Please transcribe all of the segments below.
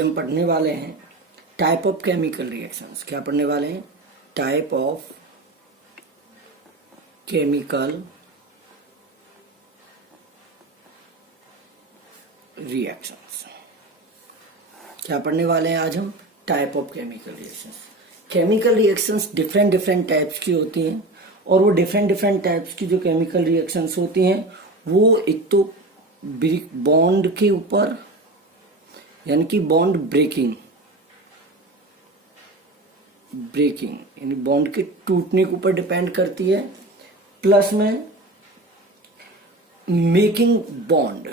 आज हम पढ़ने वाले हैं टाइप ऑफ केमिकल रिएक्शंस। क्या पढ़ने वाले हैं? Type of chemical reactions. क्या पढ़ने वाले हैं आज हम? Type of chemical reactions. Chemical reactions different different types की होती हैं और वो डिफरेंट डिफरेंट टाइप्स की जो केमिकल रिएक्शंस होती हैं वो एक तो बॉन्ड के ऊपर यानी कि बॉन्ड ब्रेकिंग यानी बॉन्ड के टूटने के ऊपर डिपेंड करती है, प्लस में मेकिंग बॉन्ड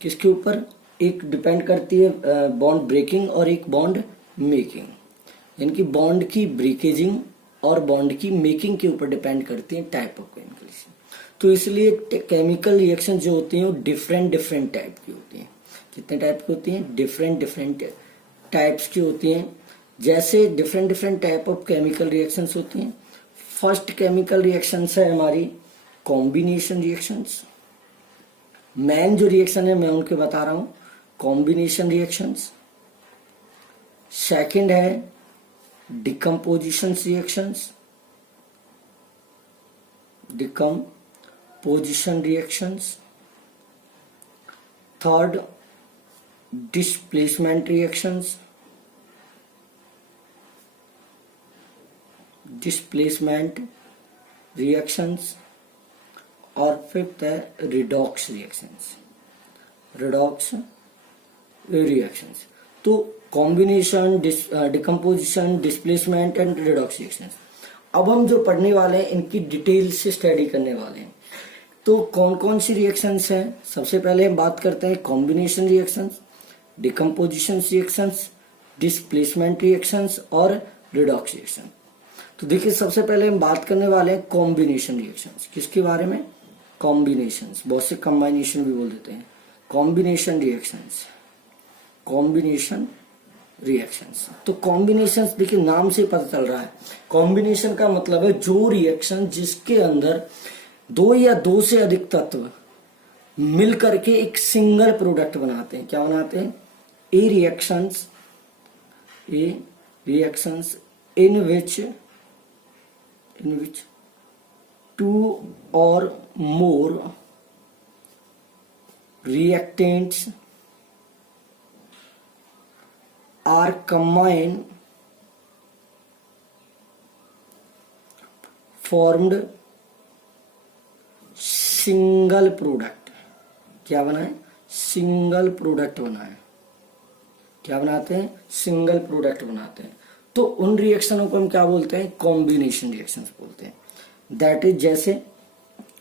किसके ऊपर एक डिपेंड करती है, बॉन्ड ब्रेकिंग और एक बॉन्ड मेकिंग, यानी कि बॉन्ड की ब्रेकेजिंग और बॉन्ड की मेकिंग के ऊपर डिपेंड करती है टाइप ऑफ केमिकल रिएक्शन। तो इसलिए केमिकल रिएक्शन जो होती हैं वो डिफरेंट डिफरेंट टाइप की होती हैं। कितने टाइप की होती हैं? डिफरेंट डिफरेंट टाइप्स की होती हैं। जैसे different different type of chemical reactions होती हैं। फर्स्ट केमिकल रिएक्शंस है हमारी कॉम्बिनेशन रिएक्शंस। मेन जो रिएक्शन है मैं उनके बता रहा हूं, कॉम्बिनेशन रिएक्शंस। सेकंड है decomposition reactions, decomposition reactions. Third displacement reactions, displacement reactions. और फिफ्थ है रिडॉक्स रिएक्शंस, रिडॉक्स रिएक्शंस। तो combination, decomposition, displacement and redox reactions. अब हम जो पढ़ने वाले हैं इनकी डिटेल से स्टडी करने वाले हैं। तो कौन कौन सी रिएक्शंस हैं? सबसे पहले हम बात करते हैं combination reactions, decomposition reactions, displacement reactions और रिडॉक्स रिएक्शन। तो देखिए सबसे पहले हम बात करने वाले हैं कॉम्बिनेशन रिएक्शंस। किसके बारे में? कॉम्बिनेशंस। बहुत से कंबाइनेशन भी बोल देते हैं। Combination reactions, combination reactions. तो कॉम्बिनेशंस देखिए नाम से पता चल रहा है, कॉम्बिनेशन का मतलब है जो रिएक्शन जिसके अंदर दो या दो से अधिक तत्व मिल करके एक सिंगल प्रोडक्ट बनाते हैं। क्या बनाते हैं? ए reactions in which to or more reactants are combined formed single product. क्या बनाए? सिंगल प्रोडक्ट बनाए। क्या बनाते हैं? सिंगल प्रोडक्ट बनाते हैं। तो उन रिएक्शनों को हम क्या बोलते हैं? कॉम्बिनेशन रिएक्शंस बोलते हैं। दैट इज, जैसे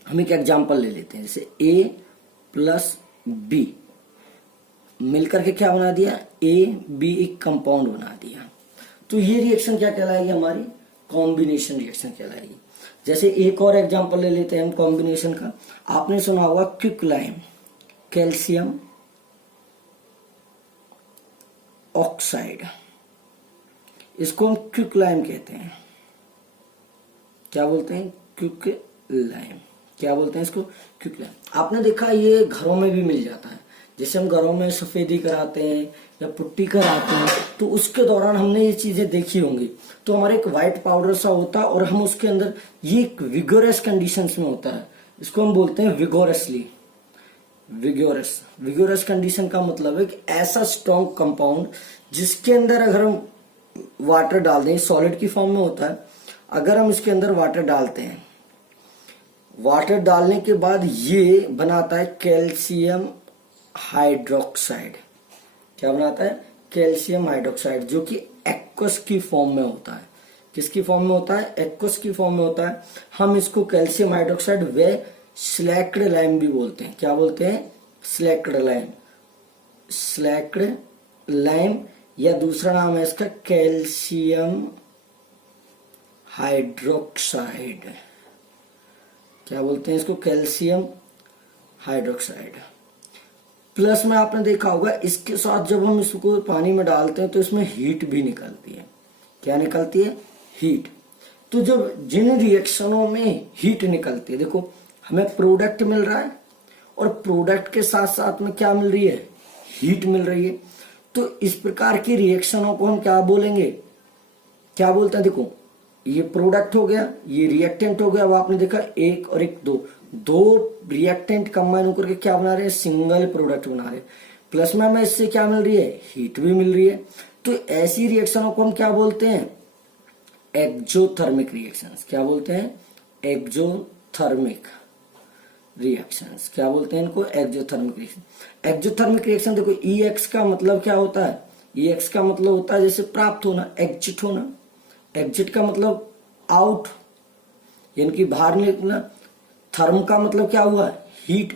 हम एक एग्जांपल ले लेते हैं, जैसे ए प्लस बी मिलकर के क्या बना दिया? ए बी एक कंपाउंड बना दिया। तो ये रिएक्शन क्या कहलाएगी? हमारी कॉम्बिनेशन रिएक्शन कहलाएगी। जैसे एक और एग्जांपल ले लेते हैं हम कॉम्बिनेशन का। आपने सुना होगा क्विकलाइम, कैल्शियम ऑक्साइड, इसको हम क्विकलाइम कहते हैं। क्या बोलते हैं? क्विकलाइम। क्या बोलते हैं इसको? क्विकलाइम। आपने देखा ये घरों में भी मिल जाता है। जैसे हम घरों में सफेदी कराते हैं या पुट्टी कराते हैं तो उसके दौरान हमने ये चीजें देखी होंगी। तो हमारे एक व्हाइट पाउडर सा होता है और हम उसके अंदर ये एक विगोरस कंडीशंस में होता है। इसको हम बोलते हैं विगोरसली। विगोरस कंडीशन का मतलब है कि ऐसा स्ट्रॉन्ग कंपाउंड जिसके अंदर अगर हम वाटर डाल दें, सॉलिड की फॉर्म में होता है, अगर हम इसके अंदर वाटर डालते हैं, वाटर डालने के बाद ये बनाता है कैल्शियम हाइड्रोक्साइड। क्या बनाता है? कैल्शियम हाइड्रोक्साइड, जो कि एक्वस की फॉर्म में होता है। किसकी फॉर्म में होता है? एक्वस की फॉर्म में होता है। हम इसको कैल्शियम हाइड्रोक्साइड व स्लैक्ड लाइम भी बोलते हैं। क्या बोलते हैं? स्लैक्ड लाइम, या दूसरा नाम है इसका कैल्शियम हाइड्रोक्साइड। क्या बोलते हैं इसको? Calcium hydroxide. प्लस में आपने देखा होगा इसके साथ जब हम इसको पानी में डालते हैं तो इसमें हीट भी निकलती है। क्या निकलती है? हीट। तो जब जिन रिएक्शनों में हीट निकलती है, देखो हमें प्रोडक्ट मिल रहा है और प्रोडक्ट के साथ साथ में क्या मिल रही है? हीट मिल रही है। तो इस प्रकार की रिएक्शनों को हम क्या बोलेंगे, क्या बोलते हैं, देखो ये प्रोडक्ट हो गया, ये रिएक्टेंट हो गया। अब आपने देखा एक और एक दो रिएक्टेंट कंबाइन होकर के क्या बना रहे हैं, सिंगल प्रोडक्ट बना रहे हैं। प्लस में हमें इससे क्या मिल रही है, हीट भी मिल रही है। तो ऐसी रिएक्शनों को हम क्या बोलते हैं, एक्जोथर्मिक रिएक्शंस। क्या बोलते हैं, एक्जोथर्मिक रिएक्शंस। क्या बोलते हैं इनको, एक्जोथर्मिक रिएक्शन। एक्जोथर्मिक रिएक्शन देखो ई एक्स का मतलब क्या होता है, ई एक्स का मतलब होता है जैसे प्राप्त होना, एग्जिट होना। एग्जिट का मतलब आउट, यानी कि बाहर निकलना। थर्म का मतलब क्या हुआ, हीट।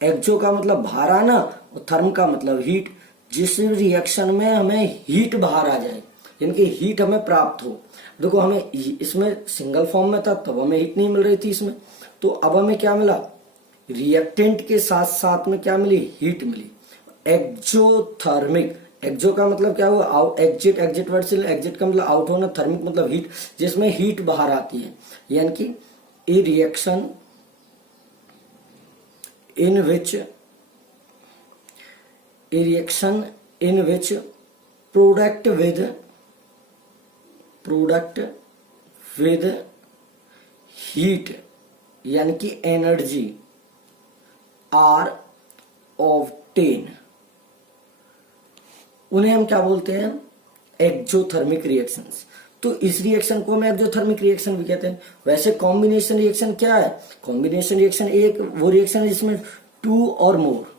एक्जो का मतलब बाहर आना और थर्म का मतलब हीट। जिस रिएक्शन में हमें हीट बाहर आ जाए, यानी कि हीट हमें प्राप्त हो। देखो हमें इसमें सिंगल फॉर्म में था तब हमें हीट नहीं मिल रही थी इसमें, तो अब हमें क्या मिला, रिएक्टेंट के साथ साथ में क्या मिली, हीट मिली। एक्जोथर्मिक, एक्जो का मतलब क्या हुआ, आउट। एग्जिट, एग्जिट वर्ड से एग्जिट का मतलब आउट होना, थर्मिक मतलब हीट, जिसमें हीट बाहर आती है। यानी कि ए reaction in which product with heat यानी कि एनर्जी आर ऑब्टेन, उन्हें हम क्या बोलते हैं, एक्जोथर्मिक रिएक्शंस। तो इस रिएक्शन को हम एक्जोथर्मिक रिएक्शन भी कहते हैं। वैसे कॉम्बिनेशन रिएक्शन क्या है, कॉम्बिनेशन रिएक्शन एक वो रिएक्शन है जिसमें two or more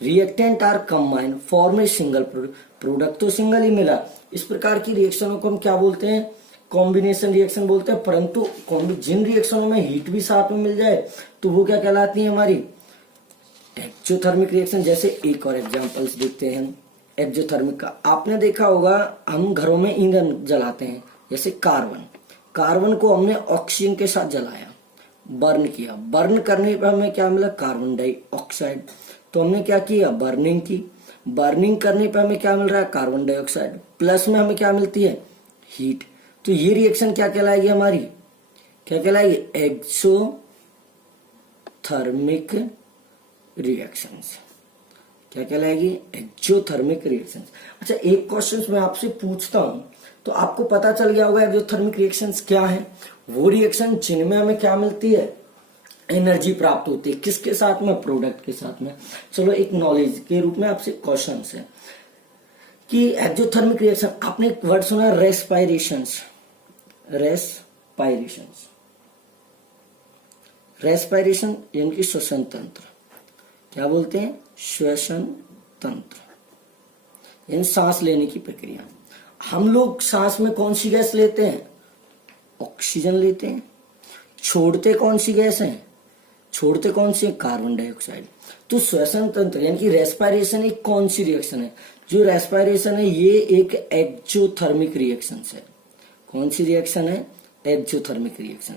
reactant are combine form a single product. Product तो सिंगल ही मिला। इस प्रकार की रिएक्शनों को हम क्या बोलते हैं, कॉम्बिनेशन रिएक्शन बोलते हैं। परंतु जिन रिएक्शनों में हीट भी साथ में मिल जाए तो वो क्या कहलाती है, हमारी एक्जोथर्मिक रिएक्शन। जैसे एक और एग्जांपल्स देखते हैं एक्जोथर्मिक का। आपने देखा होगा हम घरों में ईंधन जलाते हैं, जैसे कार्बन को हमने ऑक्सीजन के साथ जलाया, बर्न किया। बर्न करने पर हमें क्या मिला, कार्बन डाइऑक्साइड। तो हमने क्या किया, बर्निंग की। बर्निंग करने पर हमें क्या मिल रहा है, कार्बन डाइऑक्साइड। प्लस में हमें क्या मिलती है, हीट। तो ये रिएक्शन क्या कहलाएगी हमारी, क्या कहलाएगी, एक्सोथर्मिक रिएक्शंस। क्या कहलाएगी, एक्सोथर्मिक रिएक्शंस। अच्छा एक क्वेश्चन मैं आपसे पूछता हूं तो आपको पता चल गया होगा एक्सोथर्मिक रिएक्शंस क्या है। वो रिएक्शन जिनमें हमें क्या मिलती है, एनर्जी प्राप्त होती है। किसके साथ में, प्रोडक्ट के साथ में। चलो एक नॉलेज के रूप में आपसे क्वेश्चन है कि एक्सोथर्मिक रिएक्शन, आपने एक वर्ड सुना रेस्पायरेशंस। रेस्पायरेशन यानी कि श्वसन तंत्र। क्या बोलते हैं, श्वसन तंत्र, यानी सांस लेने की प्रक्रिया। हम लोग सांस में कौन सी गैस लेते हैं, ऑक्सीजन लेते हैं। छोड़ते कौन सी गैस है, छोड़ते कौन सी है, कार्बन डाइऑक्साइड। तो श्वसन तंत्र यानी कि रेस्पायरेशन एक कौन सी रिएक्शन है, जो रेस्पायरेशन है ये एक एक्सोथर्मिक रिएक्शन है। कौन सी रिएक्शन है, एक्सोथर्मिक रिएक्शन।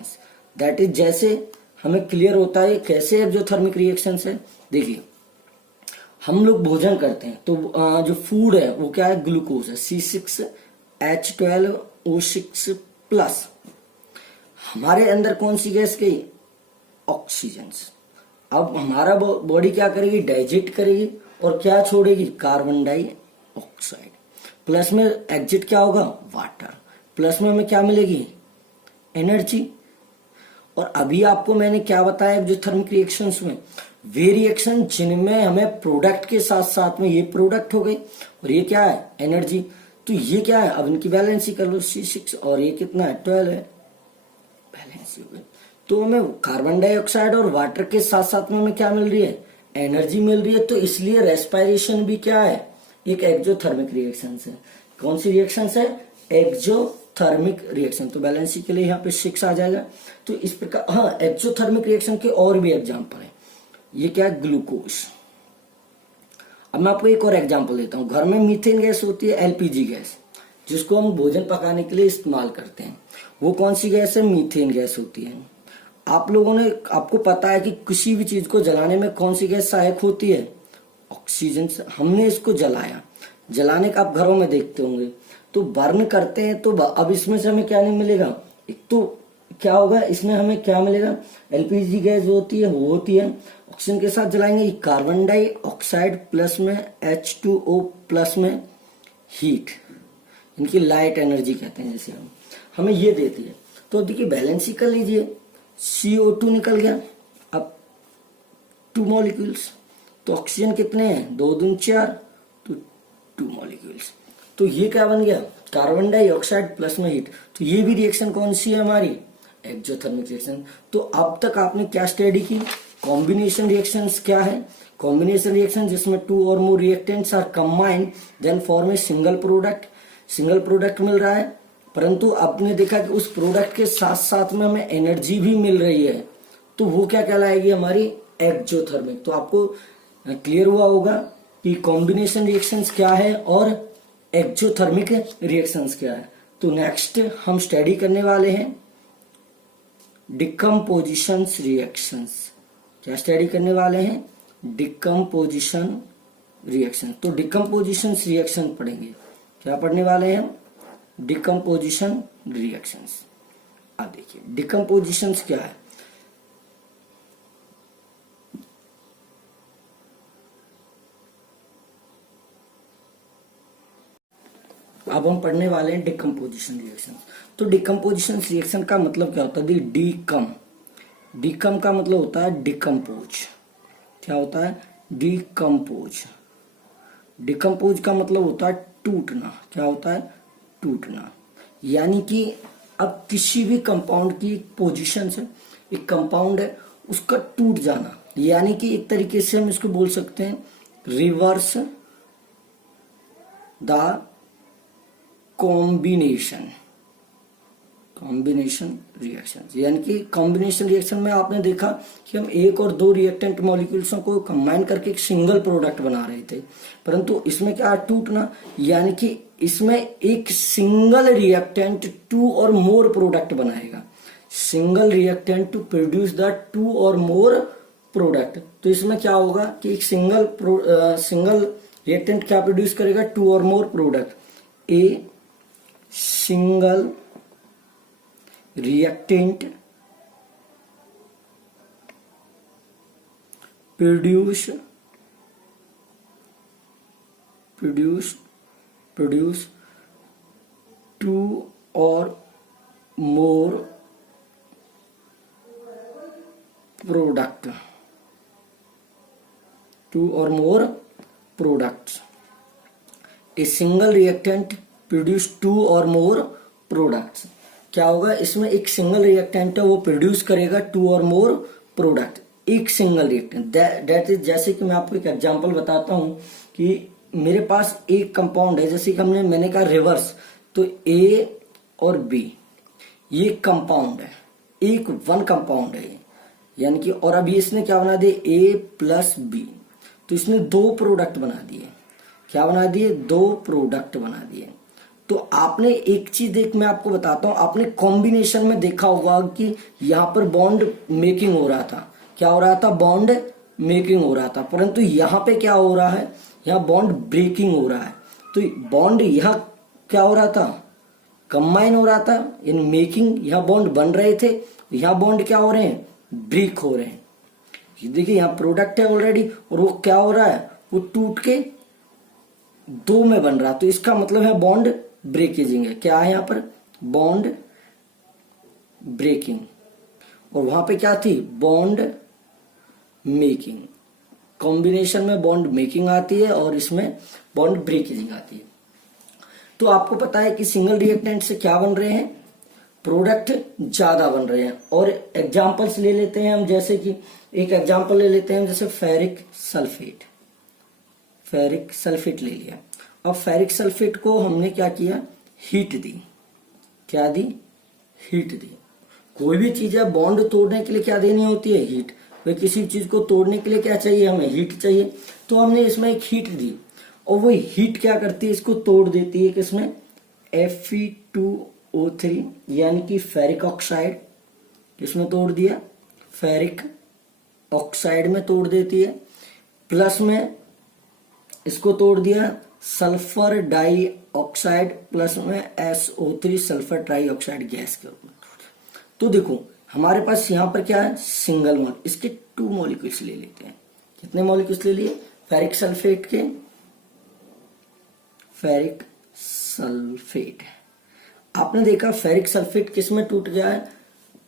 दैट इज, जैसे हमें क्लियर होता है कैसे एक्सोथर्मिक रिएक्शन है। देखिए हम लोग भोजन करते हैं तो जो फूड है वो क्या है, ग्लूकोज है, C6H12O6 प्लस। हमारे अंदर कौन सी गैस गई, ऑक्सीजन। अब हमारा बॉडी क्या करेगी, डाइजेस्ट करेगी और क्या छोड़ेगी, कार्बन डाइऑक्साइड। प्लस में एग्जिट क्या होगा, वाटर। प्लस में हमें क्या मिलेगी, एनर्जी। और अभी आपको मैंने क्या बताया एक्सोथर्मिक रिएक्शंस में, वे रिएक्शन जिनमें हमें प्रोडक्ट के साथ साथ में, ये प्रोडक्ट हो गई और ये क्या है, एनर्जी। तो ये क्या है, अब इनकी बैलेंस ही कर लो, C6 और ये कितना है, 12 है, बैलेंस हो गई। तो हमें कार्बन डाइऑक्साइड और वाटर के साथ साथ में हमें क्या मिल रही है, एनर्जी मिल रही है। तो इसलिए रेस्पायरेशन भी क्या है, एक एक्सोथर्मिक रिएक्शन है। कौन सी रिएक्शन है, एक्सोथर्मिक रिएक्शन। तो बैलेंसी के लिए यहाँ पे 6 आ जाएगा। तो इस प्रकार, हाँ एक्सोथर्मिक रिएक्शन के और भी एग्जाम्पल है। ये क्या है, ग्लूकोज। अब मैं आपको एक और एग्जांपल देता हूँ। घर में मीथेन गैस होती है, एलपीजी गैस, जिसको हम भोजन पकाने के लिए इस्तेमाल करते हैं। वो कौन सी गैस है, मीथेन गैस होती है। आपको पता है कि किसी भी चीज को जलाने में कौन सी गैस सहायक होती है, ऑक्सीजन। हमने इसको जलाया, जलाने का आप घरों में देखते होंगे, तो बर्न करते हैं तो अब इसमें से हमें क्या नहीं मिलेगा, एक तो क्या होगा, इसमें हमें क्या मिलेगा, एलपीजी गैस जो होती है वो होती है ऑक्सीजन के साथ जलाएंगे कार्बन डाइऑक्साइड प्लस में H2O प्लस में हीट, इनकी लाइट एनर्जी कहते हैं जैसे हमें ये देती है। तो देखिए बैलेंस ही कर लीजिए, CO2 निकल गया, अब 2 मॉलिक्यूल्स, तो ऑक्सीजन कितने हैं, 2 दूनी 4, तो 2 मॉलिक्यूल्स। तो ये क्या बन गया, कार्बन डाइऑक्साइड प्लस में हीट। तो ये भी रिएक्शन कौन सी है हमारी, एक्सोथर्मिक रिएक्शन। तो अब तक आपने क्या स्टडी की, कॉम्बिनेशन रिएक्शंस क्या है, कॉम्बिनेशन रिएक्शन जिसमें 2 or more reactants are combined then form a single product, single product मिल रहा है, परंतु आपने देखा कि उस प्रोडक्ट के साथ साथ में हमें एनर्जी भी मिल रही है, तो वो क्या कहलाएगी, हमारी एक्सोथर्मिक। तो आपको क्लियर हुआ होगा कि कॉम्बिनेशन रिएक्शंस क्या है और एक्सोथर्मिक रिएक्शंस क्या है। तो नेक्स्ट हम स्टडी करने वाले हैं डिकम्पोजिशन रिएक्शंस। क्या स्टडी करने वाले हैं, डिकम्पोजिशन रिएक्शन। तो डिकम्पोजिशन रिएक्शन पढ़ेंगे, क्या पढ़ने वाले हैं, डिकम्पोजिशन रिएक्शंस। अब देखिए डिकम्पोजिशन क्या है, अब हम पढ़ने वाले हैं डिकम्पोजिशन रिएक्शन। तो डिकम्पोजिशन रिएक्शन का मतलब क्या होता है, डीकम, डीकम का मतलब होता है डिकम्पोज। क्या होता है, डिकम्पोज। डिकम्पोज का मतलब होता है टूटना। क्या होता है, टूटना। यानी कि अब किसी भी कंपाउंड की पोजीशन से, एक कंपाउंड है उसका टूट जाना, यानी कि एक तरीके से हम इसको बोल सकते हैं reverse the combination, combination reaction. यानी कि कॉम्बिनेशन रिएक्शन में आपने देखा कि हम 1 और 2 रिएक्टेंट मॉलिक्यूल्सों को कंबाइन करके एक सिंगल प्रोडक्ट बना रहे थे, परंतु इसमें क्या टूटना, यानी कि इसमें एक single reactant 2 or more product बनाएगा, single reactant to produce the 2 or more product. तो इसमें क्या होगा कि एक सिंगल रिएक्टेंट क्या प्रोड्यूस करेगा, 2 or more product. A single reactant produce 2 or more product, 2 or more products। A single reactant produce 2 or more products. क्या होगा, इसमें एक सिंगल रिएक्टेंट है वो प्रोड्यूस करेगा 2 और मोर प्रोडक्ट, एक सिंगल रिएक्टेंट। दैट इज, जैसे कि मैं आपको एक एग्जांपल बताता हूं कि मेरे पास एक कंपाउंड है, जैसे कि मैंने कहा रिवर्स, तो A और B ये कंपाउंड है, एक वन कंपाउंड है, यानी कि और अभी इसने क्या बना दिए, A प्लस B, तो इसने 2 प्रोडक्ट बना दिए। क्या बना दिए, 2 प्रोडक्ट बना दिए। तो आपने एक चीज मैं आपको बताता हूं, आपने कॉम्बिनेशन में देखा होगा कि यहां पर बॉन्ड मेकिंग हो रहा था। क्या हो रहा था, बॉन्ड मेकिंग हो रहा था, परंतु यहां पे क्या हो रहा है, यहां बॉन्ड ब्रेकिंग हो रहा है। तो बॉन्ड यहां क्या हो रहा था, कंबाइन हो रहा था इन मेकिंग, यहां बॉन्ड बन रहे थे, यहां बॉन्ड क्या हो रहे हैं, ब्रेक हो रहे हैं। देखिए यहां प्रोडक्ट है ऑलरेडी और वो क्या हो रहा है, वो टूट के 2 में बन रहा, तो इसका मतलब है बॉन्ड ब्रेकेजिंग है। क्या है यहाँ पर, बॉन्ड ब्रेकिंग, और वहां पे क्या थी, बॉन्ड मेकिंग। कॉम्बिनेशन में बॉन्ड मेकिंग आती है और इसमें बॉन्ड ब्रेकेजिंग आती है। तो आपको पता है कि सिंगल रिएक्टेंट से क्या बन रहे हैं, प्रोडक्ट ज्यादा बन रहे हैं। और एग्जांपल्स ले लेते हैं हम, जैसे कि एक एग्जांपल ले लेते हैं जैसे फेरिक सल्फेट, फेरिक सल्फेट ले लिया। अब फेरिक सल्फेट को हमने क्या किया, हीट दी। क्या दी, हीट दी। कोई भी चीज है बॉन्ड तोड़ने के लिए क्या देनी होती है, हीट। तो किसी चीज को तोड़ने के लिए क्या चाहिए, हमें हीट चाहिए। तो हमने इसमें एक हीट दी और वो हीट क्या करती है, इसको तोड़ देती है किसमें, Fe2O3 यानी कि फेरिक ऑक्साइड। किसमें तोड़ दिया, फेरिक ऑक्साइड में तोड़ देती है। प्लस में इसको तोड़ दिया सल्फर डाइऑक्साइड, प्लस में SO3 सल्फर ट्राइऑक्साइड गैस के रूप में। तो देखो हमारे पास यहाँ पर क्या है, सिंगल मोल, इसके 2 मॉलिक्यूल्स ले लेते हैं। कितने मॉलिक्यूल्स ले लिए, फेरिक सल्फेट के, फेरिक सल्फेट। आपने देखा फेरिक सल्फेट किस में टूट गया है,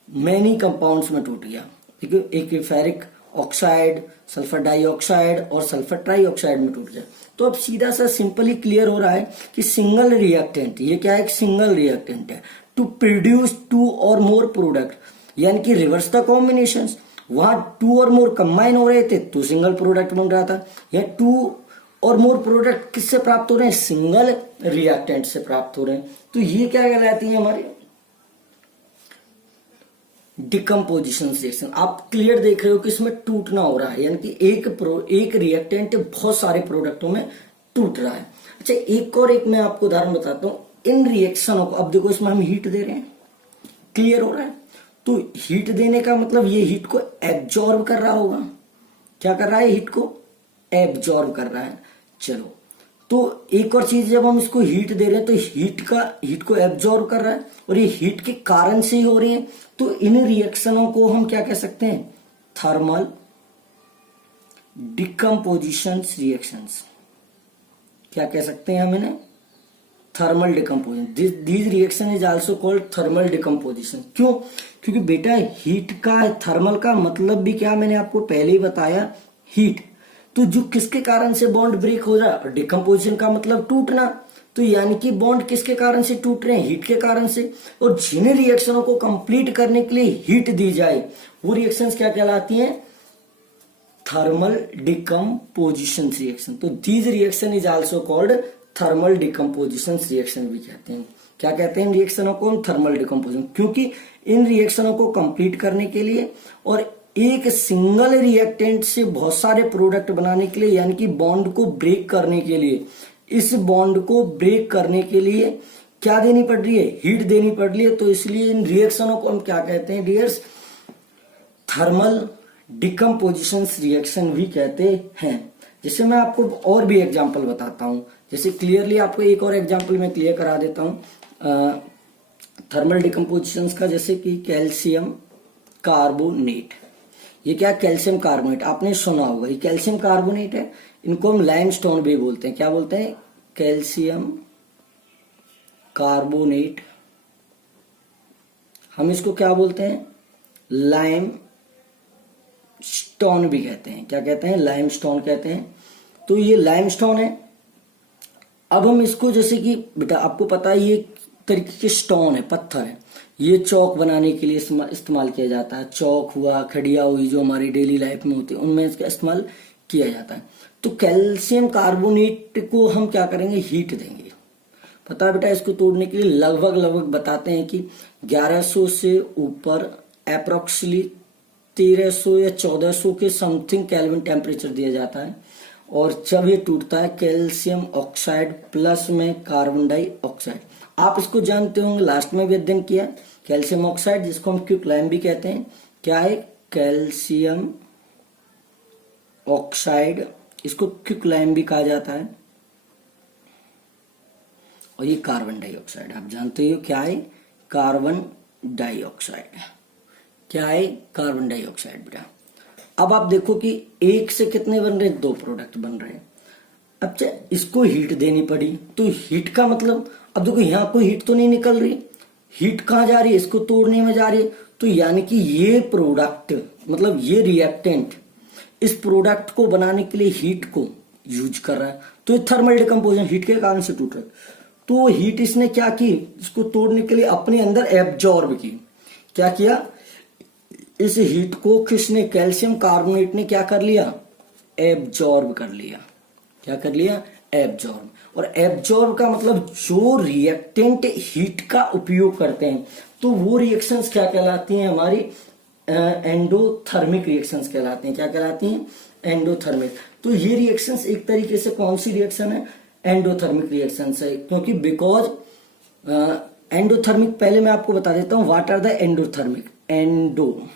मैनी कंपाउंड्स में टूट गया। ठीक है, एक फेरिक ऑक्साइड, सल्फर डाइऑक्साइड और सल्फर ट्राइऑक्साइड में टूट गया। तो अब सीधा सा सिंपली क्लियर हो रहा है कि सिंगल रिएक्टेंट, ये क्या है, एक सिंगल रिएक्टेंट है to produce 2 or more product, यानी कि रिवर्स द कॉम्बिनेशन। वहां 2 और मोर कंबाइन हो रहे थे तो सिंगल प्रोडक्ट बन रहा था, या 2 और मोर प्रोडक्ट किससे प्राप्त हो रहे हैं, सिंगल रिएक्टेंट से प्राप्त हो रहे हैं। तो ये क्या कहलाती है हमारी डिकम्पोजिशन रिएक्शन। आप क्लियर देख रहे हो कि इसमें टूटना हो रहा है, यानी कि एक रिएक्टेंट बहुत सारे प्रोडक्टों में टूट रहा है। अच्छा, एक मैं आपको उदाहरण बताता हूं इन रिएक्शनों को। अब देखो इसमें हम हीट दे रहे हैं, क्लियर हो रहा है। तो हीट देने का मतलब ये हीट को एब्जॉर्ब कर रहा होगा। क्या कर रहा है, हीट को एब्जॉर्ब कर रहा है। चलो, तो एक और चीज, जब हम इसको हीट दे रहे हैं तो हीट को एब्जॉर्ब कर रहा है और ये हीट के कारण से ही हो रही है। तो इन रिएक्शनों को हम क्या कह सकते हैं, थर्मल डिकम्पोजिशन रिएक्शंस। क्या कह सकते हैं हम इन्हें, thermal decomposition. This reaction is also called thermal decomposition. क्यों, क्योंकि बेटा हीट का, थर्मल का मतलब भी क्या, मैंने आपको पहले ही बताया, हीट। तो जो किसके कारण से बॉन्ड ब्रेक हो रहा है, डिकम्पोजिशन का मतलब टूटना। तो यानी कि बॉन्ड किसके कारण से टूट रहे हैं, हीट के कारण से। और जिन रिएक्शनों को कंप्लीट करने के लिए हीट दी जाए वो रिएक्शंस क्या कहलाती हैं, थर्मल डिकम्पोजिशन रिएक्शन। तो these reaction is also called thermal decomposition reaction भी कहते हैं। क्या कहते हैं इन रिएक्शनों को, थर्मल डिकम्पोजिशन, क्योंकि इन रिएक्शनों को कंप्लीट करने के लिए और एक सिंगल रिएक्टेंट से बहुत सारे प्रोडक्ट बनाने के लिए, यानी कि बॉन्ड को ब्रेक करने के लिए, इस बॉन्ड को ब्रेक करने के लिए क्या देनी पड़ रही है, हीट देनी पड़ रही है। तो इसलिए इन रिएक्शनों को हम क्या कहते हैं डियर्स, थर्मल डिकम्पोजिशन रिएक्शन भी कहते हैं। जैसे मैं आपको और भी एग्जांपल बताता हूं, जैसे क्लियरली आपको एक और एग्जांपल मैं क्लियर करा देता हूं थर्मल डिकम्पोजिशन का। जैसे कि कैल्शियम कार्बोनेट, ये क्या, कैल्शियम कार्बोनेट, आपने सुना होगा, ये कैल्शियम कार्बोनेट है। इनको हम लाइमस्टोन भी बोलते हैं। क्या बोलते हैं, कैल्शियम कार्बोनेट। हम इसको क्या बोलते हैं, लाइम स्टोन भी कहते हैं। क्या कहते हैं, लाइमस्टोन कहते हैं। तो ये लाइमस्टोन है। अब हम इसको, जैसे कि बेटा आपको पता है ये तरीके के स्टोन है, पत्थर है, ये चौक बनाने के लिए इस्तेमाल किया जाता है। चौक हुआ, खड़िया हुई, जो हमारी डेली लाइफ में होती है उनमें इसका इस्तेमाल किया जाता है। तो कैल्शियम कार्बोनेट को हम क्या करेंगे, हीट देंगे। पता है बेटा, इसको तोड़ने के लिए लगभग बताते हैं कि 1100 से ऊपर अप्रोक्सीमेटली 1300 या 1400 के समथिंग केल्विन टेम्परेचर दिया जाता है। और जब ये टूटता है कैल्शियम ऑक्साइड प्लस में कार्बन डाइऑक्साइड, आप इसको जानते होंगे, लास्ट में भी अध्ययन किया, कैल्शियम ऑक्साइड जिसको हम क्विकलाइम भी कहते हैं। क्या है, कैल्शियम ऑक्साइड, इसको क्विकलाइम भी कहा जाता है। और ये कार्बन डाइऑक्साइड, आप जानते हो क्या है, कार्बन डाइऑक्साइड। क्या है, कार्बन डाइऑक्साइड बेटा। अब आप देखो कि एक से कितने बन रहे हैं, 2 प्रोडक्ट बन रहे हैं। अब इसको हीट देनी पड़ी, तो हीट का मतलब, अब देखो यहाँ कोई हीट तो नहीं निकल रही, हीट कहाँ जा रही है, इसको तोड़ने में जा रही है। तो यानी कि ये प्रोडक्ट, मतलब ये रिएक्टेंट इस प्रोडक्ट को बनाने के लिए हीट को यूज कर रहा है। तो ये थर्मल डिकम्पोजिशन, हीट के कारण से टूट रहा है। तो हीट इसने क्या की, इसको तोड़ने के लिए अपने अंदर एब्जॉर्ब की। क्या किया, इस हीट को किसने, कैल्शियम कार्बोनेट ने क्या कर लिया, एब्जॉर्ब कर लिया। क्या कर लिया, एब्जॉर्ब। और एब्जॉर्ब का मतलब जो रिएक्टेंट हीट का उपयोग करते हैं, तो वो रिएक्शंस क्या कहलाती हैं, हमारी एंडोथर्मिक रिएक्शंस कहलाती हैं। क्या कहलाती हैं, एंडोथर्मिक। तो ये रिएक्शंस एक तरीके से कौन सी रिएक्शन है, एंडोथर्मिक रिएक्शंस है। क्योंकि बिकॉज एंडोथर्मिक, पहले मैं आपको बता देता हूं what are the endothermic. Endothermic,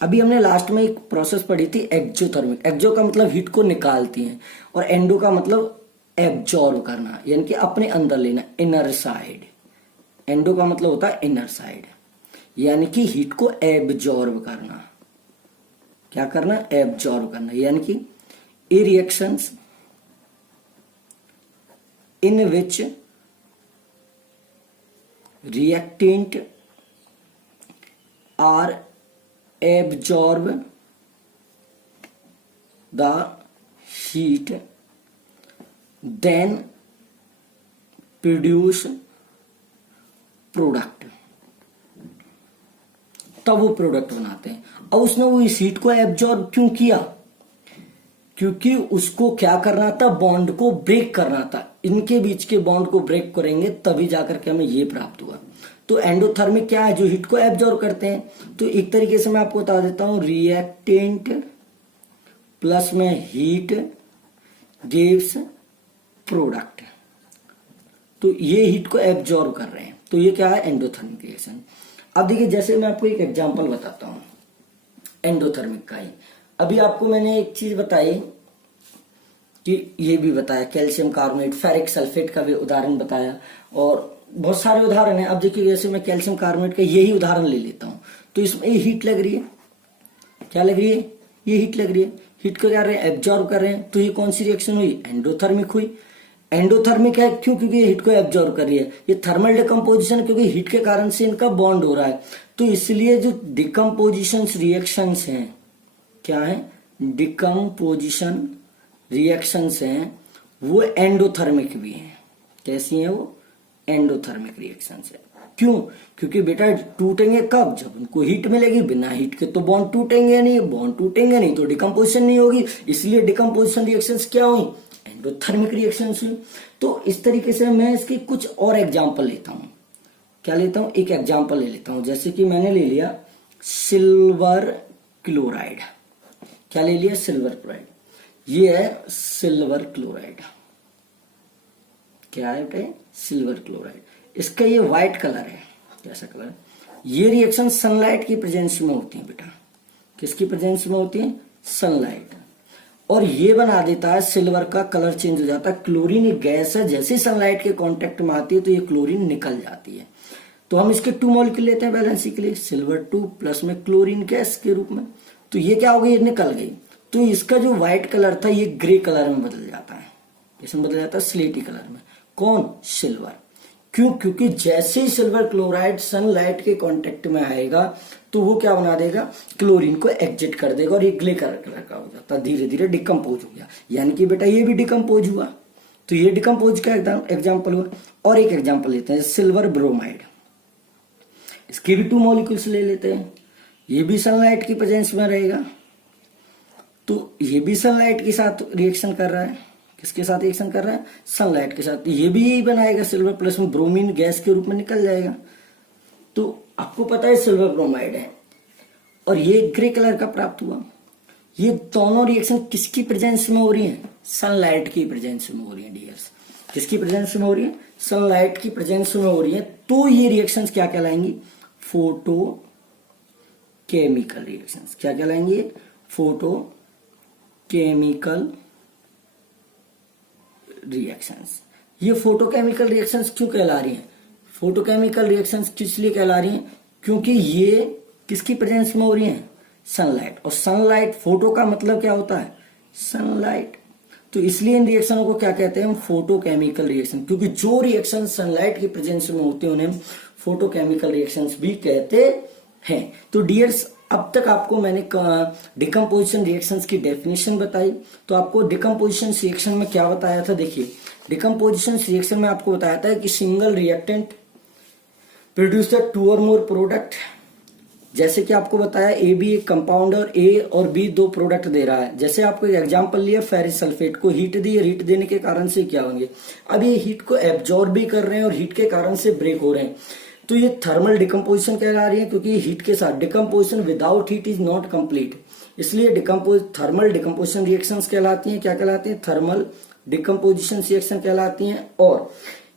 अभी हमने लास्ट में एक प्रोसेस पढ़ी थी एक्जोथर्मिक। एक्जो का मतलब हीट को निकालती हैं, और एंडो का मतलब एब्जॉर्ब करना, यानी कि अपने अंदर लेना, इनर साइड। एंडो का मतलब होता है इनर साइड, यानी कि हीट को एब्जॉर्ब करना। क्या करना? एब्जॉर्ब करना, यानी कि a reactions in which reactant are absorb the heat then produce product, तब वो प्रोडक्ट बनाते हैं। अब उसने वो इस हीट को एब्जॉर्ब क्यों किया? क्योंकि उसको क्या करना था? बॉन्ड को ब्रेक करना था। इनके बीच के बॉन्ड को ब्रेक करेंगे तभी जाकर के हमें ये प्राप्त हुआ। तो एंडोथर्मिक क्या है? जो हीट को एब्जॉर्ब करते हैं। तो एक तरीके से मैं आपको बता देता हूं, रिएक्टेंट प्लस में हीट गिव्स प्रोडक्ट। तो ये हीट को एब्जॉर्ब कर रहे हैं, तो ये क्या है? Endothermic reaction. अब देखिए, जैसे मैं आपको एक एग्जांपल बताता हूं एंडोथर्मिक का ही। अभी आपको मैंने एक चीज बताई कि ये भी बताया, कैल्शियम कार्बोनेट, फेरिक सल्फेट का भी उदाहरण बताया, और बहुत सारे उदाहरण है। अब देखिए, जैसे मैं कैल्शियम कार्बोनेट का यही उदाहरण ले लेता हूं, तो इसमें ये हीट लग रही है। क्या लग रही है? ये हीट लग रही है। हीट को क्या कर रहे हैं? एब्जॉर्ब कर रहे हैं। तो ये कौन सी रिएक्शन हुई? एंडोथर्मिक हुई। एंडोथर्मिक है क्यों? क्योंकि ये हीट को एब्जॉर्ब कर रही है। ये थर्मल डिकम्पोजिशन, क्योंकि हीट के कारण से इनका बॉन्ड हो रहा है। तो इसलिए जो डिकम्पोजिशन रिएक्शंस हैं, क्या है? डिकम्पोजिशन रिएक्शंस हैं, वो एंडोथर्मिक भी हैं। कैसी हैं वो? एंडोथर्मिक रिएक्शंस है। क्यों? क्योंकि बेटा टूटेंगे कब? जब उनको हीट मिलेगी। बिना हीट के तो बॉन्ड टूटेंगे नहीं, बॉन्ड टूटेंगे नहीं तो डिकम्पोजिशन नहीं होगी। इसलिए डिकम्पोजिशन रिएक्शंस क्या हुई? एंडोथर्मिक रिएक्शंस हुई। तो इस तरीके से मैं इसके कुछ और एग्जाम्पल लेता हूं। क्या लेता हूं? एक एग्जाम्पल ले लेता हूं। जैसे कि मैंने ले लिया सिल्वर क्लोराइड। क्या ले लिया? Silver chloride. ये है सिल्वर क्लोराइड। क्या है बेटा? Silver chloride. इसका ये व्हाइट कलर है। कैसा कलर है? ये रिएक्शन सनलाइट की प्रेजेंस में होती है बेटा। किसकी प्रेजेंस में होती है? सनलाइट। और ये बना देता है, सिल्वर का कलर चेंज हो जाता है। क्लोरीन एक गैस है, जैसे सनलाइट के कांटेक्ट में आती है तो ये क्लोरीन निकल जाती है। तो हम इसके 2 मॉलिक्यूल लेते हैं बैलेंसी के लिए, सिल्वर 2 प्लस में क्लोरीन गैस के रूप में। तो ये क्या हो गई? ये निकल गई। तो इसका जो व्हाइट कलर था ये ग्रे कलर में बदल जाता है। इसमें बदल जाता है स्लेटी कलर में। कौन? सिल्वर। क्यों? क्योंकि जैसे ही सिल्वर क्लोराइड सनलाइट के कांटेक्ट में आएगा तो वो क्या बना देगा? क्लोरीन को एग्जिट कर देगा और ये ग्रे कलर का हो जाता है। धीरे धीरे डिकम्पोज हो गया, यानी कि बेटा ये भी डिकम्पोज हुआ। तो ये डिकम्पोज का एग्जाम्पल हुआ। और एक एग्जाम्पल लेते हैं, सिल्वर ब्रोमाइड। इसके भी 2 मॉलिक्यूल्स ले लेते हैं। ये भी सनलाइट की प्रेजेंस में रहेगा, तो ये भी सनलाइट के साथ रिएक्शन कर रहा है। किसके साथ रिएक्शन कर रहा है? सनलाइट के साथ। ये भी यही बनाएगा, सिल्वर प्लस में ब्रोमीन गैस के रूप में निकल जाएगा। तो आपको पता है सिल्वर ब्रोमाइड है और ये ग्रे कलर का प्राप्त हुआ। ये दोनों रिएक्शन किसकी प्रेजेंस में हो रही है? सनलाइट की प्रेजेंस में हो रही है डियर्स। किसकी प्रेजेंस में हो रही है? सनलाइट की प्रेजेंस में हो रही है। तो ये रिएक्शंस क्या कहलाएंगी? Photo chemical reactions. क्या कहलाएंगे? Photo chemical reactions. ये फोटोकेमिकल रिएक्शंस क्यों कहला रही हैं? फोटोकेमिकल रिएक्शंस किस लिए कहला रही हैं? क्योंकि ये किसकी प्रेजेंस में हो रही हैं? सनलाइट। और सनलाइट, फोटो का मतलब क्या होता है? सनलाइट। तो इसलिए इन रिएक्शनों को क्या कहते हैं हम? Photochemical reaction. क्योंकि जो रिएक्शन सनलाइट की प्रेजेंस में होते हैं उन्हें फोटोकेमिकल रिएक्शंस भी कहते हैं। तो डियर्स, अब तक आपको मैंने डिकम्पोजिशन रिएक्शंस की डेफिनेशन बताई। तो आपको डिकम्पोजिशन रिएक्शन में क्या बताया था? देखिए, डिकम्पोजिशन रिएक्शन में आपको बताया था कि single reactant produce the 2 or more product. जैसे कि आपको बताया ए बी एक कंपाउंड और ए और बी 2 प्रोडक्ट दे रहा है। जैसे आपको एक एग्जांपल लिया, फेरिक सल्फेट को हीट दी, हीट देने के कारण से क्या होंगे? अब ये हीट को एब्जॉर्ब भी कर रहे हैं और हीट के कारण से ब्रेक हो रहे हैं। तो ये थर्मल डिकम्पोजिशन कहला रही है, क्योंकि हीट के साथ decomposition without heat is not complete. इसलिए थर्मल डिकम्पोजिशन रिएक्शंस कहलाती हैं। क्या कहलाती हैं? थर्मल डिकम्पोजिशन रिएक्शन कहलाती हैं। और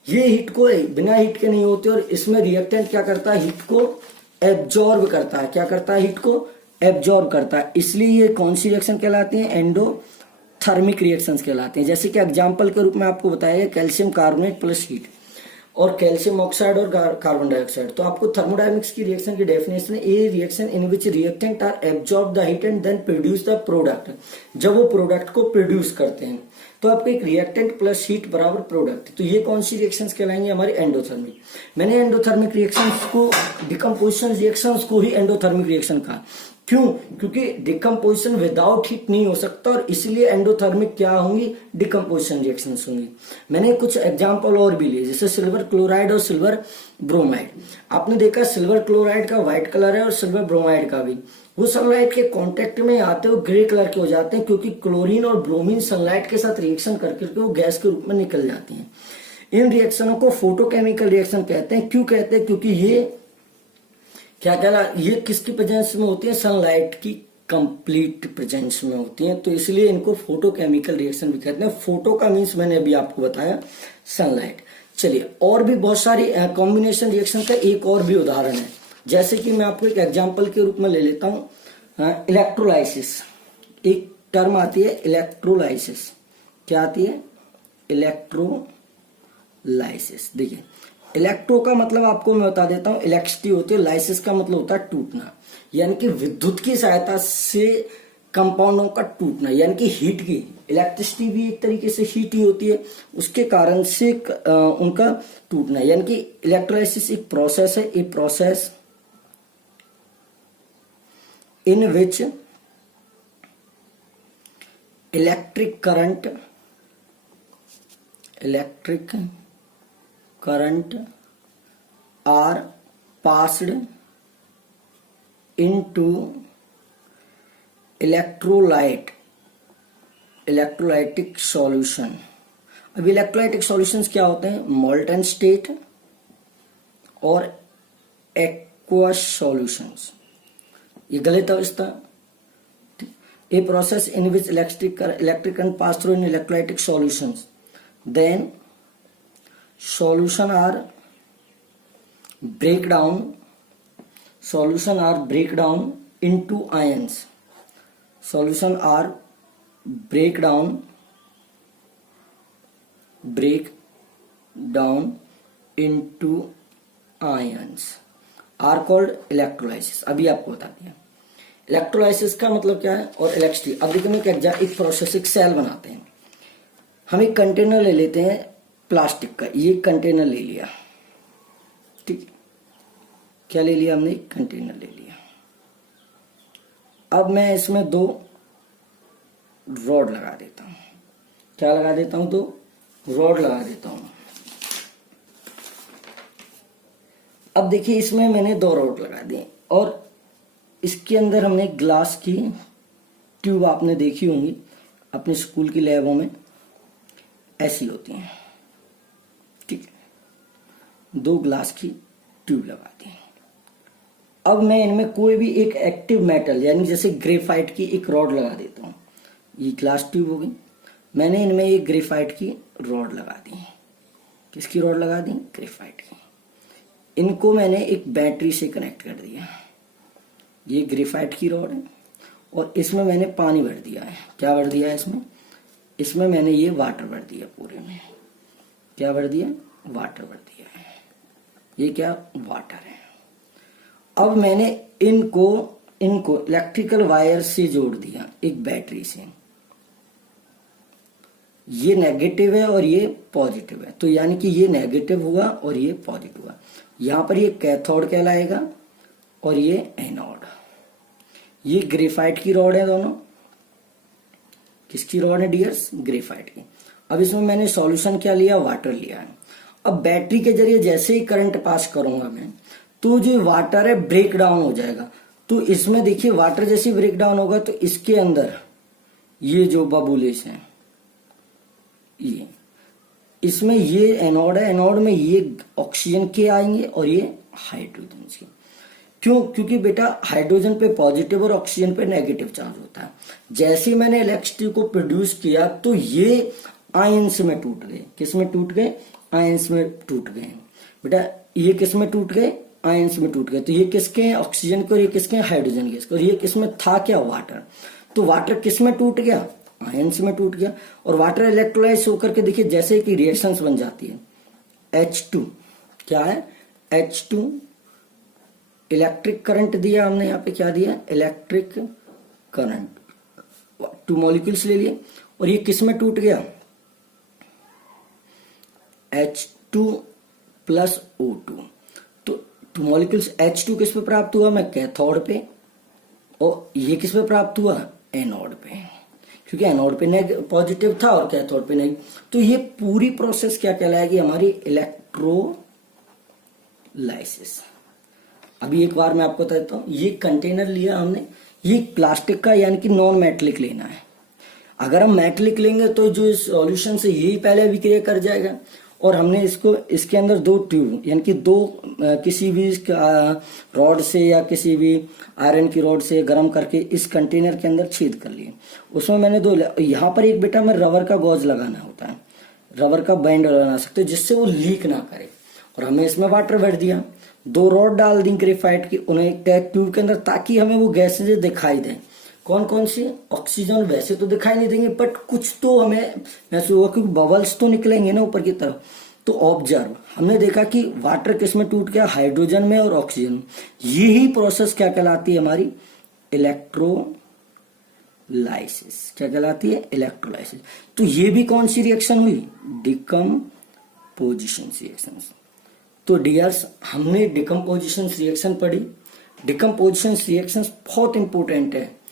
ये हीट को बिना हीट के नहीं होते, और इसमें रिएक्टेंट क्या करता है? हीट को एब्जॉर्ब करता है। क्या करता है? हीट को एब्जॉर्ब करता है। इसलिए ये कौन सी रिएक्शन कहलाती है? एंडोथर्मिक रिएक्शंस कहलाते हैं। जैसे कि एग्जांपल के रूप में आपको बताया कैल्शियम कार्बोनेट प्लस हीट। और कैल्शियम ऑक्साइड और कार्बन डाइऑक्साइड। तो आपको थर्मोडायनेमिक्स की रिएक्शन की डेफिनेशन है, a reaction in which reactant are absorb the heat and then produce the product. जब वो प्रोडक्ट को प्रोड्यूस करते हैं तो आपको एक रिएक्टेंट प्लस हीट बराबर प्रोडक्ट। तो ये कौन सी रिएक्शंस कहलाएंगे? हमारी एंडोथर्मिक। मैंने एंडोथर्मिक रिएक्शंस को, डिकम्पोजिशन रिएक्शंस को ही एंडोथर्मिक रिएक्शन कहा। क्यों? क्योंकि डिकम्पोजिशन विदाउट हीट नहीं हो सकता और इसलिए एंडोथर्मिक क्या होंगी? डिकम्पोजिशन रिएक्शंस होंगी। मैंने कुछ एग्जांपल और भी लिए, जैसे सिल्वर क्लोराइड और सिल्वर ब्रोमाइड। आपने देखा सिल्वर क्लोराइड का व्हाइट कलर है और सिल्वर ब्रोमाइड का भी, वो सनलाइट के कांटेक्ट में आते हुए ग्रे कलर के हो जाते हैं, क्योंकि क्लोरीन और ब्रोमीन सनलाइट के साथ रिएक्शन करके वो गैस के रूप में निकल जाती हैं। इन रिएक्शनों को फोटोकेमिकल रिएक्शन कहते हैं। क्यों कहते हैं? क्योंकि ये क्या कहला, ये किसकी प्रेजेंस में होती है? सनलाइट की कंप्लीट प्रेजेंस में होती हैं, तो इसलिए इनको फोटोकेमिकल रिएक्शन भी कहते हैं। फोटो का मीन्स मैंने अभी आपको बताया सनलाइट। चलिए, और भी बहुत सारी कॉम्बिनेशन रिएक्शन का एक और भी उदाहरण है, जैसे कि मैं आपको एक एग्जांपल के रूप में ले लेता हूं, इलेक्ट्रोलाइसिस। एक टर्म आती है इलेक्ट्रोलाइसिस। क्या आती है? इलेक्ट्रोलाइसिस। देखिए, इलेक्ट्रो का मतलब आपको मैं बता देता हूं, इलेक्ट्रिसिटी होती है, लाइसिस का मतलब होता है टूटना, यानी कि विद्युत की सहायता से कंपाउंडों का टूटना, यानी कि हीट की। इलेक्ट्रिसिटी भी एक तरीके से हीट ही होती है, उसके कारण से उनका टूटना, यानी कि इलेक्ट्रोलाइसिस एक प्रोसेस है, a process in which electric current are passed into electrolytic solution. अब इलेक्ट्रोलाइटिक सॉल्यूशंस क्या होते हैं? मोल्टन स्टेट और एक्वस सॉल्यूशंस। ये गलत अवस्था। A process in which electric current pass through in electrolytic solutions, then solution are break down into ions. Solution are break down into ions are called electrolysis। अभी आपको बता दिया electrolysis का मतलब क्या है और इलेक्ट्रिसिटी। अब देखिए एक प्रोसेस, एक सेल बनाते हैं। हम एक कंटेनर ले लेते हैं प्लास्टिक का, ये कंटेनर ले लिया, ठीक, क्या ले लिया हमने? कंटेनर ले लिया। अब मैं इसमें 2 रॉड लगा देता हूं। क्या लगा देता हूं? 2 रॉड लगा देता हूं। अब देखिए, इसमें मैंने 2 रॉड लगा दिए और इसके अंदर हमने ग्लास की ट्यूब, आपने देखी होंगी अपने स्कूल की लैबों में, ऐसी होती हैं, ठीक है। 2 ग्लास की ट्यूब लगा दी। अब मैं इनमें कोई भी एक एक्टिव मेटल, यानी जैसे ग्रेफाइट की एक रॉड लगा देता हूं। ये ग्लास ट्यूब हो गई, मैंने इनमें एक ग्रेफाइट की रॉड लगा दी। किसकी रॉड लगा दी? ग्रेफाइट की। इनको मैंने एक बैटरी से कनेक्ट कर दिया। ये ग्रेफाइट की रॉड है और इसमें मैंने पानी भर दिया है। क्या भर दिया है इसमें मैंने ये वाटर भर दिया पूरे में। क्या भर दिया? वाटर भर दिया है। ये क्या? वाटर है। अब मैंने इनको इलेक्ट्रिकल वायर से जोड़ दिया एक बैटरी से। ये नेगेटिव है और ये पॉजिटिव है, तो यानी कि ये नेगेटिव हुआ और ये पॉजिटिव हुआ। यहां पर ये कैथोड कहलाएगा और ये एनोड। ये ग्रेफाइट की रॉड है दोनों। किसकी रॉड है डियर्स? ग्रेफाइट की। अब इसमें मैंने सॉल्यूशन क्या लिया? वाटर लिया है। अब बैटरी के जरिए जैसे ही करंट पास करूंगा मैं, तो जो वाटर है ब्रेक डाउन हो जाएगा। तो इसमें देखिए, वाटर जैसे ब्रेक डाउन होगा तो इसके अंदर ये जो बबुलेस है, ये इसमें ये एनोड है, एनोड में ये ऑक्सीजन के आएंगे और ये हाइड्रोजन के। क्यों? क्योंकि बेटा हाइड्रोजन पे पॉजिटिव और ऑक्सीजन पे नेगेटिव चार्ज होता है। जैसे ही मैंने इलेक्ट्रिसिटी को प्रोड्यूस किया तो ये आयंस में टूट गए। किस में टूट गए? आयंस में टूट गए। बेटा ये किस में टूट गए? आयंस में टूट गए। तो ये किसके हैं? ऑक्सीजन के, और ये किसके हैं? हाइड्रोजन के। और ये किसमें था? क्या? वाटर। तो वाटर किस में टूट गया? आयंस में टूट गया। और वाटर इलेक्ट्रोलाइज होकर के देखिए जैसे कि रिएक्शंस बन जाती है H2 क्या है, H2 इलेक्ट्रिक करंट दिया हमने, यहाँ पे क्या दिया, इलेक्ट्रिक करंट, 2 मॉलिक्यूल्स ले लिए और ये किस में टूट गया, H2 प्लस O2। तो 2 मॉलिक्यूल्स H2 किस पे प्राप्त हुआ, मैं कैथोड पे, और ये किस पे प्राप्त हुआ, एनोड पे, क्योंकि एनोड पे पॉजिटिव था और कैथोड पे नहीं। तो ये पूरी प्रोसेस क्या कहलाएगी, हमारी इलेक्ट्रोलाइसिस। अभी एक बार मैं आपको बताता हूं, ये कंटेनर लिया हमने, ये प्लास्टिक का यानी कि नॉन मेटलिक लेना है। अगर हम मेटलिक लेंगे तो जो इस सॉल्यूशन से यही पहले विक्रिया कर जाएगा, और हमने इसको इसके अंदर 2 ट्यूब यानी कि 2 किसी भी रॉड से या किसी भी आयरन की रॉड से गर्म करके इस कंटेनर के अंदर छेद कर लिए। उसमें मैंने 2, यहाँ पर एक बेटा में रबर का गॉज लगाना होता है, रबर का बैंड लगा सकते हैं जिससे वो लीक ना करे, और हमें इसमें वाटर भर दिया, 2 रॉड डाल दी ग्रेफाइट की उन्हें एक ट्यूब के अंदर, ताकि हमें वो गैसेज दिखाई दें। कौन कौन सी, ऑक्सीजन वैसे तो दिखाई नहीं देंगे बट कुछ तो हमें महसूस होगा, क्योंकि बबल्स तो निकलेंगे ना ऊपर की तरफ। तो ऑब्जर्व, हमने देखा कि वाटर किस में टूट गया, हाइड्रोजन में और ऑक्सीजन। यही प्रोसेस क्या कहलाती है, हमारी इलेक्ट्रोलाइसिस। क्या कहलाती है, इलेक्ट्रोलाइसिस। तो ये भी कौन सी रिएक्शन हुई, डिकम्पोजिशन रिएक्शन। तो डियर्स, हमने डिकम्पोजिशन रिएक्शन पढ़ी। डिकम्पोजिशन रिएक्शन बहुत इंपोर्टेंट है,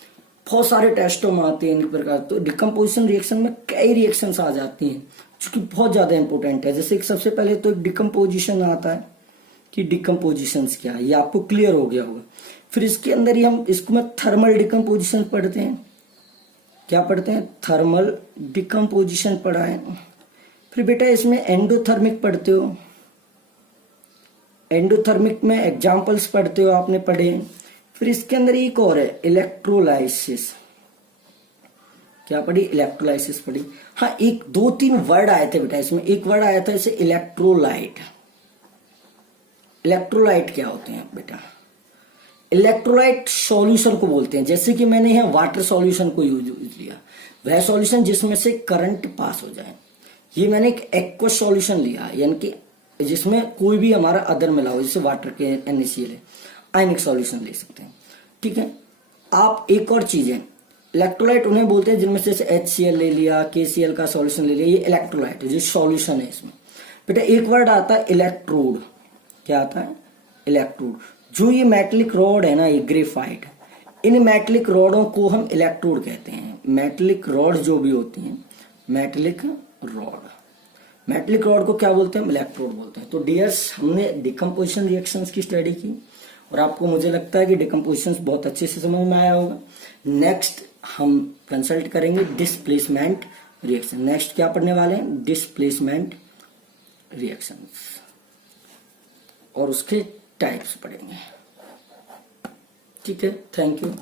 बहुत सारे टेस्टों में आते हैं इन प्रकार। तो डिकम्पोजिशन रिएक्शन में कई रिएक्शंस आ जाती हैं जो कि बहुत ज्यादा इंपॉर्टेंट है। जैसे सबसे पहले तो एक डिकम्पोजिशन आता है कि डिकम्पोजिशंस क्या है, ये आपको क्लियर हो गया होगा। फिर इसके अंदर ही हम इसको में थर्मल डिकम्पोजिशन पढ़ते हैं। क्या पढ़ते हैं, थर्मल डिकम्पोजिशन पढ़ा है। फिर बेटा इसमें एंडोथर्मिक पढ़ते हो, एंडोथर्मिक में एग्जाम्पल्स पढ़ते हो, आपने पढ़े। फिर इसके अंदर एक और है, इलेक्ट्रोलाइसिस। क्या पढ़ी, इलेक्ट्रोलाइसिस पढ़ी। हाँ, 1 2 3 वर्ड आए थे बेटा इसमें। एक वर्ड आया था इसे इलेक्ट्रोलाइट। इलेक्ट्रोलाइट क्या होते हैं बेटा, इलेक्ट्रोलाइट सॉल्यूशन को बोलते हैं। जैसे कि मैंने यहाँ वाटर सॉल्यूशन को यूज लिया, वह सॉल्यूशन जिसमें से करंट पास हो जाए। ये मैंने एक एक्वस सॉल्यूशन लिया, यानी कि जिसमें कोई भी हमारा अदर मिला हो, जैसे वाटर के NaCl है, आयनिक सॉल्यूशन ले सकते हैं। ठीक है। आप एक और चीज है, इलेक्ट्रोलाइट उन्हें बोलते हैं जिनमें से HCl ले लिया, KCl का सॉल्यूशन ले लिया, ये इलेक्ट्रोलाइट है, जो सॉल्यूशन है इसमें। बेटा एक वर्ड आता है इलेक्ट्रोड। क्या आता है, इलेक्ट्रोड। जो ये मेटलिक रॉड है ना, ये ग्रेफाइट, इन मेटलिक रॉडों को हम इलेक्ट्रोड कहते हैं। मेटलिक रॉड जो भी होती हैं, मेटलिक रॉड, मेटलिक रॉड को क्या बोलते हैं, इलेक्ट्रोड बोलते हैं। तो डियर्स, हमने डिकम्पोजिशन रिएक्शंस की स्टडी की और आपको मुझे लगता है कि डिकम्पोजिशन बहुत अच्छे से समझ में आया होगा। नेक्स्ट हम कंसल्ट करेंगे डिस्प्लेसमेंट रिएक्शन। नेक्स्ट क्या पढ़ने वाले हैं, डिस्प्लेसमेंट रिएक्शंस, और उसके टाइप्स पढ़ेंगे। ठीक है, थैंक यू।